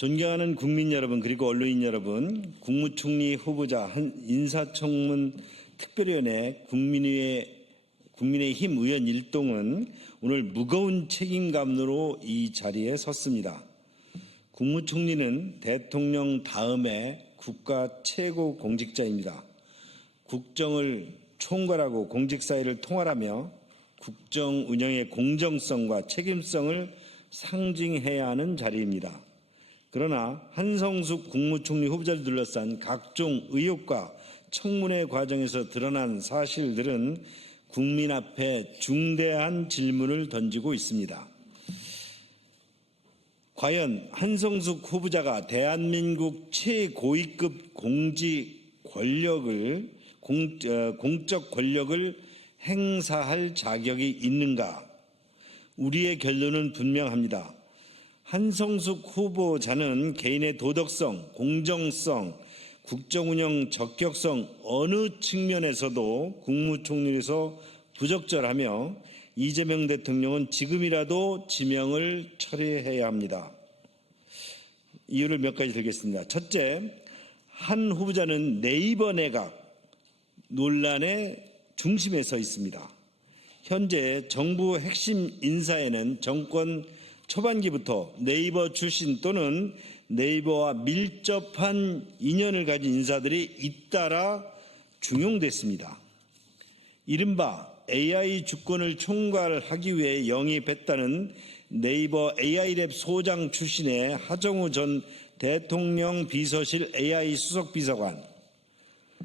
존경하는 국민 여러분, 그리고 언론인 여러분, 국무총리 후보자 인사청문 특별위원회 국민의힘 의원 일동은 오늘 무거운 책임감으로 이 자리에 섰습니다. 국무총리는 대통령 다음에 국가 최고 공직자입니다. 국정을 총괄하고 공직사회를 통할하며 국정 운영의 공정성과 책임성을 상징해야 하는 자리입니다. 그러나 한성숙 국무총리 후보자를 둘러싼 각종 의혹과 청문회 과정에서 드러난 사실들은 국민 앞에 중대한 질문을 던지고 있습니다. 과연 한성숙 후보자가 대한민국 최고위급 공적 권력을 행사할 자격이 있는가? 우리의 결론은 분명합니다. 한성숙 후보자는 개인의 도덕성, 공정성, 국정운영 적격성 어느 측면에서도 국무총리로서 부적절하며 이재명 대통령은 지금이라도 지명을 철회해야 합니다. 이유를 몇 가지 들겠습니다. 첫째, 한 후보자는 네이버 내각 논란의 중심에 서 있습니다. 현재 정부 핵심 인사에는 정권 초반기부터 네이버 출신 또는 네이버와 밀접한 인연을 가진 인사들이 잇따라 중용됐습니다. 이른바 AI 주권을 총괄하기 위해 영입했다는 네이버 AI랩 소장 출신의 하정우 전 대통령 비서실 AI 수석비서관,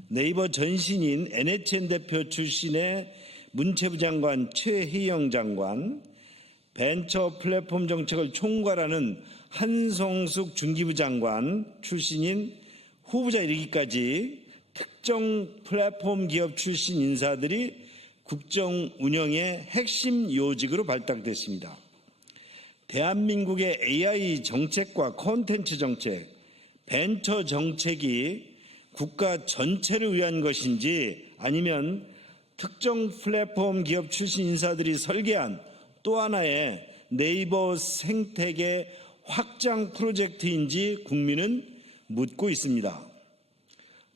네이버 전신인 NHN 대표 출신의 문체부 장관 최희영 장관, 벤처 플랫폼 정책을 총괄하는 한성숙 중기부 장관 출신인 후보자 이르기까지 특정 플랫폼 기업 출신 인사들이 국정 운영의 핵심 요직으로 발탁됐습니다. 대한민국의 AI 정책과 콘텐츠 정책, 벤처 정책이 국가 전체를 위한 것인지 아니면 특정 플랫폼 기업 출신 인사들이 설계한 또 하나의 네이버 생태계 확장 프로젝트인지 국민은 묻고 있습니다.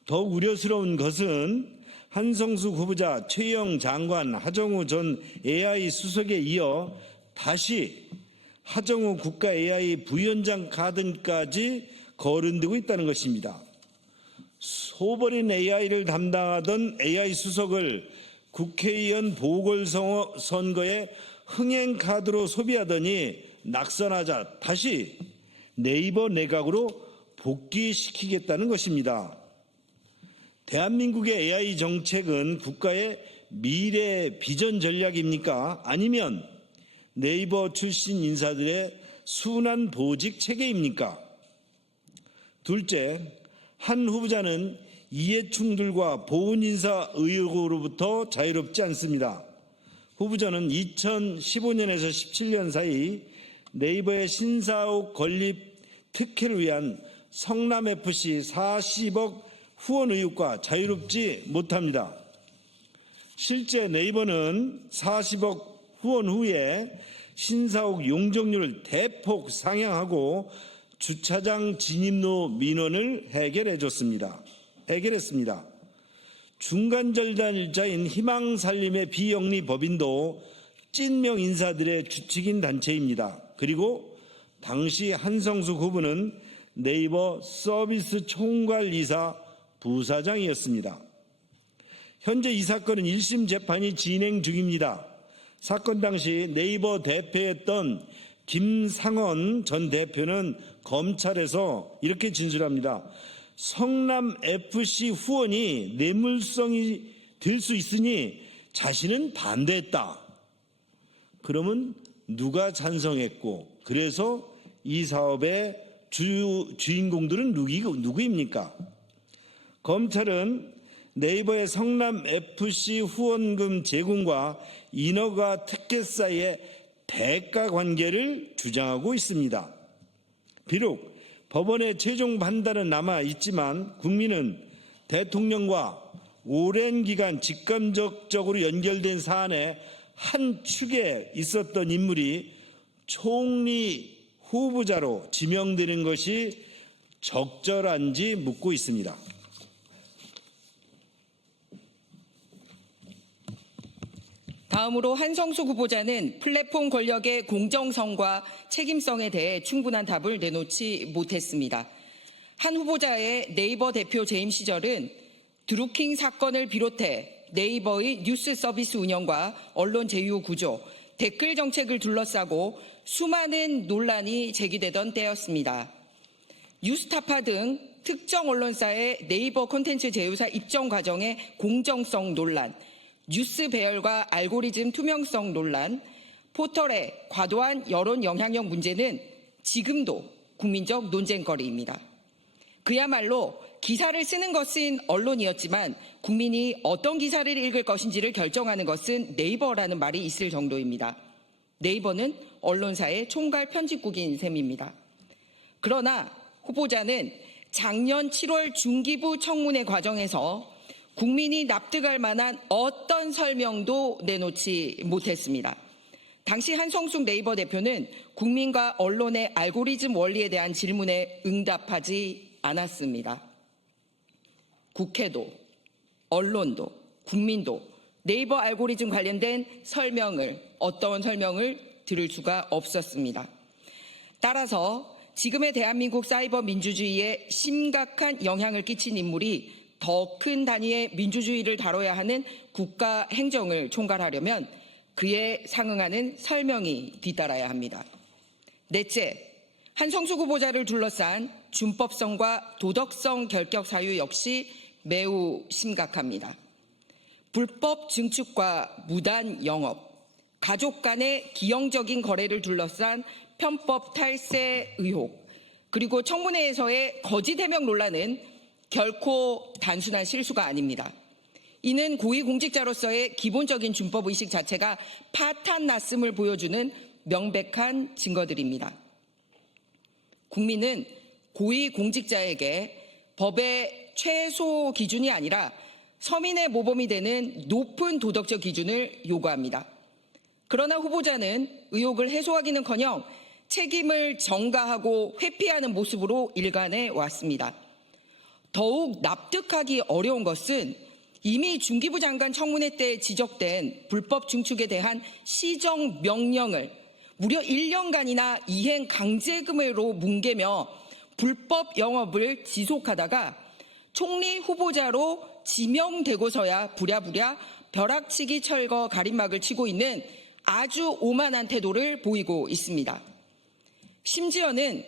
더욱 우려스러운 것은 한성숙 후보자, 최희영 장관, 하정우 전 AI 수석에 이어 다시 하정우 국가 AI 부위원장 카드까지 거론되고 있다는 것입니다. 소버린 AI를 담당하던 AI 수석을 국회의원 보궐선거에 흥행 카드로 소비하더니 낙선하자 다시 네이버 내각으로 복귀시키겠다는 것입니다. 대한민국의 AI 정책은 국가의 미래 비전 전략입니까? 아니면 네이버 출신 인사들의 순환 보직 체계입니까? 둘째, 한 후보자는 이해충돌과 보훈 인사 의혹으로부터 자유롭지 않습니다. 후보자는 2015년에서 17년 사이 네이버의 신사옥 건립 특혜를 위한 성남FC 40억 후원 의혹과 자유롭지 못합니다. 실제 네이버는 40억 후원 후에 신사옥 용적률을 대폭 상향하고 주차장 진입로 민원을 해결했습니다. 중간절단일자인 희망살림의 비영리 법인도 찐명 인사들의 주축인 단체입니다. 그리고 당시 한성숙 후보는 네이버 서비스 총괄이사 부사장이었습니다. 현재 이 사건은 1심 재판이 진행 중입니다. 사건 당시 네이버 대표였던 김상원 전 대표는 검찰에서 이렇게 진술합니다. 성남FC 후원이 뇌물성이 될 수 있으니 자신은 반대했다. 그러면 누가 찬성했고 그래서 이 사업의 주인공들은 누구입니까? 검찰은 네이버의 성남FC 후원금 제공과 인허가 특혜 사이의 대가 관계를 주장하고 있습니다. 비록 법원의 최종 판단은 남아 있지만 국민은 대통령과 오랜 기간 직간접적으로 연결된 사안의 한 축에 있었던 인물이 총리 후보자로 지명되는 것이 적절한지 묻고 있습니다. 다음으로 한성수 후보자는 플랫폼 권력의 공정성과 책임성에 대해 충분한 답을 내놓지 못했습니다. 한 후보자의 네이버 대표 재임 시절은 드루킹 사건을 비롯해 네이버의 뉴스 서비스 운영과 언론 제휴 구조, 댓글 정책을 둘러싸고 수많은 논란이 제기되던 때였습니다. 뉴스타파 등 특정 언론사의 네이버 콘텐츠 제휴사 입점 과정의 공정성 논란, 뉴스 배열과 알고리즘 투명성 논란, 포털의 과도한 여론 영향력 문제는 지금도 국민적 논쟁거리입니다. 그야말로 기사를 쓰는 것은 언론이었지만 국민이 어떤 기사를 읽을 것인지를 결정하는 것은 네이버라는 말이 있을 정도입니다. 네이버는 언론사의 총괄 편집국인 셈입니다. 그러나 후보자는 작년 7월 중기부 청문회 과정에서 국민이 납득할 만한 어떤 설명도 내놓지 못했습니다. 당시 한성숙 네이버 대표는 국민과 언론의 알고리즘 원리에 대한 질문에 응답하지 않았습니다. 국회도, 언론도, 국민도 네이버 알고리즘 관련된 어떤 설명을 들을 수가 없었습니다. 따라서 지금의 대한민국 사이버 민주주의에 심각한 영향을 끼친 인물이 더 큰 단위의 민주주의를 다뤄야 하는 국가 행정을 총괄하려면 그에 상응하는 설명이 뒤따라야 합니다. 넷째, 한성숙 후보자를 둘러싼 준법성과 도덕성 결격 사유 역시 매우 심각합니다. 불법 증축과 무단 영업, 가족 간의 기형적인 거래를 둘러싼 편법 탈세 의혹, 그리고 청문회에서의 거짓 해명 논란은 결코 단순한 실수가 아닙니다. 이는 고위공직자로서의 기본적인 준법의식 자체가 파탄났음을 보여주는 명백한 증거들입니다. 국민은 고위공직자에게 법의 최소 기준이 아니라 서민의 모범이 되는 높은 도덕적 기준을 요구합니다. 그러나 후보자는 의혹을 해소하기는커녕 책임을 전가하고 회피하는 모습으로 일관해 왔습니다. 더욱 납득하기 어려운 것은 이미 중기부 장관 청문회 때 지적된 불법 증축에 대한 시정 명령을 무려 1년간이나 이행 강제금으로 뭉개며 불법 영업을 지속하다가 총리 후보자로 지명되고서야 부랴부랴 벼락치기 철거 가림막을 치고 있는 아주 오만한 태도를 보이고 있습니다. 심지어는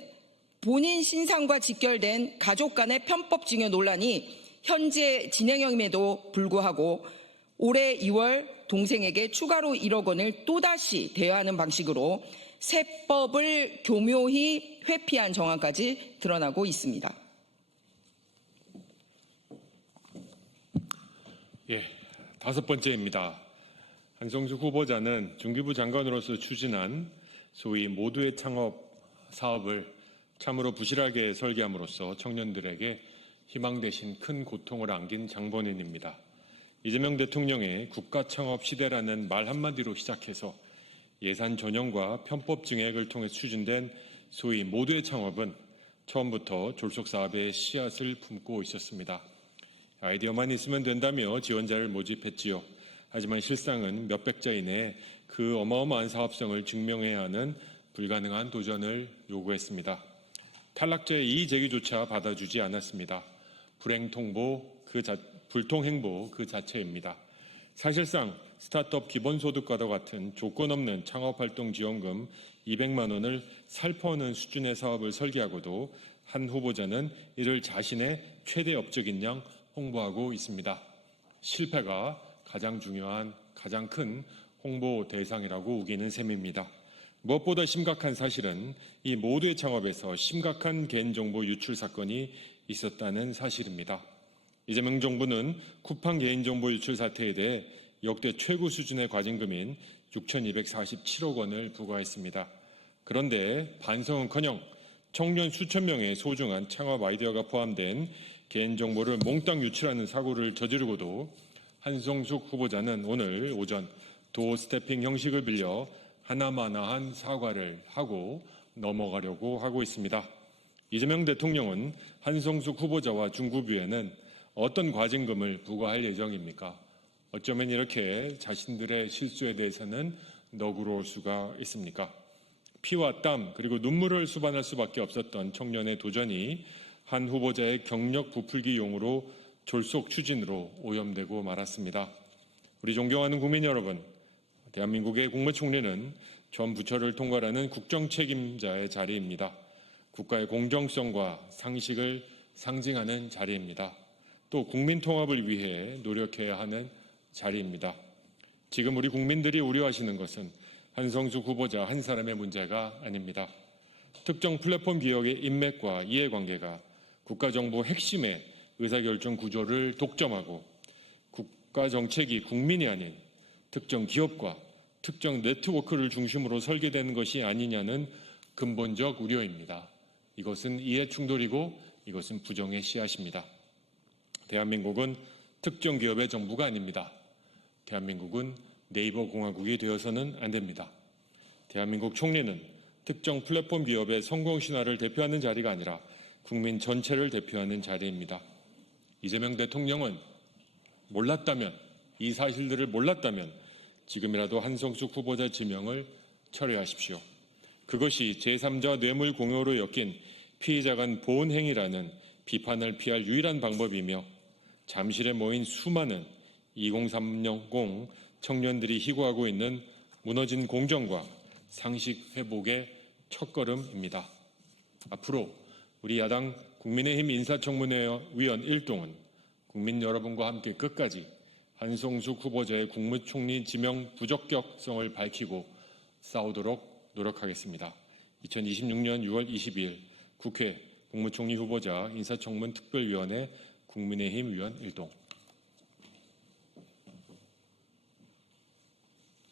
본인 신상과 직결된 가족 간의 편법 증여 논란이 현재 진행형임에도 불구하고 올해 2월 동생에게 추가로 1억 원을 또다시 대여하는 방식으로 세법을 교묘히 회피한 정황까지 드러나고 있습니다. 다섯 번째입니다. 한성숙 후보자는 중기부 장관으로서 추진한 소위 모두의 창업 사업을 참으로 부실하게 설계함으로써 청년들에게 희망 대신 큰 고통을 안긴 장본인입니다. 이재명 대통령의 국가창업 시대라는 말 한마디로 시작해서 예산 전형과 편법 증액을 통해 추진된 소위 모두의 창업은 처음부터 졸속사업의 씨앗을 품고 있었습니다. 아이디어만 있으면 된다며 지원자를 모집했지요. 하지만 실상은 몇백 자 이내에 그 어마어마한 사업성을 증명해야 하는 불가능한 도전을 요구했습니다. 탈락자의 이의 제기조차 받아주지 않았습니다. 불통행보 그 자체입니다. 사실상 스타트업 기본소득과도 같은 조건 없는 창업활동 지원금 200만 원을 살포하는 수준의 사업을 설계하고도 한 후보자는 이를 자신의 최대 업적인 양 홍보하고 있습니다. 실패가 가장 큰 홍보 대상이라고 우기는 셈입니다. 무엇보다 심각한 사실은 이 모두의 창업에서 심각한 개인정보 유출 사건이 있었다는 사실입니다. 이재명 정부는 쿠팡 개인정보 유출 사태에 대해 역대 최고 수준의 과징금인 6,247억 원을 부과했습니다. 그런데 반성은커녕 청년 수천 명의 소중한 창업 아이디어가 포함된 개인정보를 몽땅 유출하는 사고를 저지르고도 한성숙 후보자는 오늘 오전 도어 스태핑 형식을 빌려 하나마나한 사과를 하고 넘어가려고 하고 있습니다. 이재명 대통령은 한성숙 후보자와 중구부에는 어떤 과징금을 부과할 예정입니까? 어쩌면 이렇게 자신들의 실수에 대해서는 너그러울 수가 있습니까? 피와 땀 그리고 눈물을 수반할 수밖에 없었던 청년의 도전이 한 후보자의 경력 부풀기용으로 졸속 추진으로 오염되고 말았습니다. 우리 존경하는 국민 여러분, 대한민국의 국무총리는 전 부처를 통괄하는 국정 책임자의 자리입니다. 국가의 공정성과 상식을 상징하는 자리입니다. 또 국민 통합을 위해 노력해야 하는 자리입니다. 지금 우리 국민들이 우려하시는 것은 한성숙 후보자 한 사람의 문제가 아닙니다. 특정 플랫폼 기업의 인맥과 이해관계가 국가정부 핵심의 의사결정 구조를 독점하고 국가 정책이 국민이 아닌 특정 기업과 특정 네트워크를 중심으로 설계되는 것이 아니냐는 근본적 우려입니다. 이것은 이해 충돌이고 이것은 부정의 씨앗입니다. 대한민국은 특정 기업의 정부가 아닙니다. 대한민국은 네이버 공화국이 되어서는 안 됩니다. 대한민국 총리는 특정 플랫폼 기업의 성공 신화를 대표하는 자리가 아니라 국민 전체를 대표하는 자리입니다. 이재명 대통령은 몰랐다면, 이 사실들을 몰랐다면 지금이라도 한성숙 후보자 지명을 철회하십시오. 그것이 제3자 뇌물 공여로 엮인 피의자 간 보온 행위라는 비판을 피할 유일한 방법이며 잠실에 모인 수많은 2030 청년들이 희고하고 있는 무너진 공정과 상식 회복의 첫걸음입니다. 앞으로 우리 야당 국민의힘 인사청문회위원 1동은 국민 여러분과 함께 끝까지 한성숙 후보자의 국무총리 지명 부적격성을 밝히고 싸우도록 노력하겠습니다. 2026년 6월 22일 국회 국무총리 후보자 인사청문 특별위원회 국민의힘 위원 1동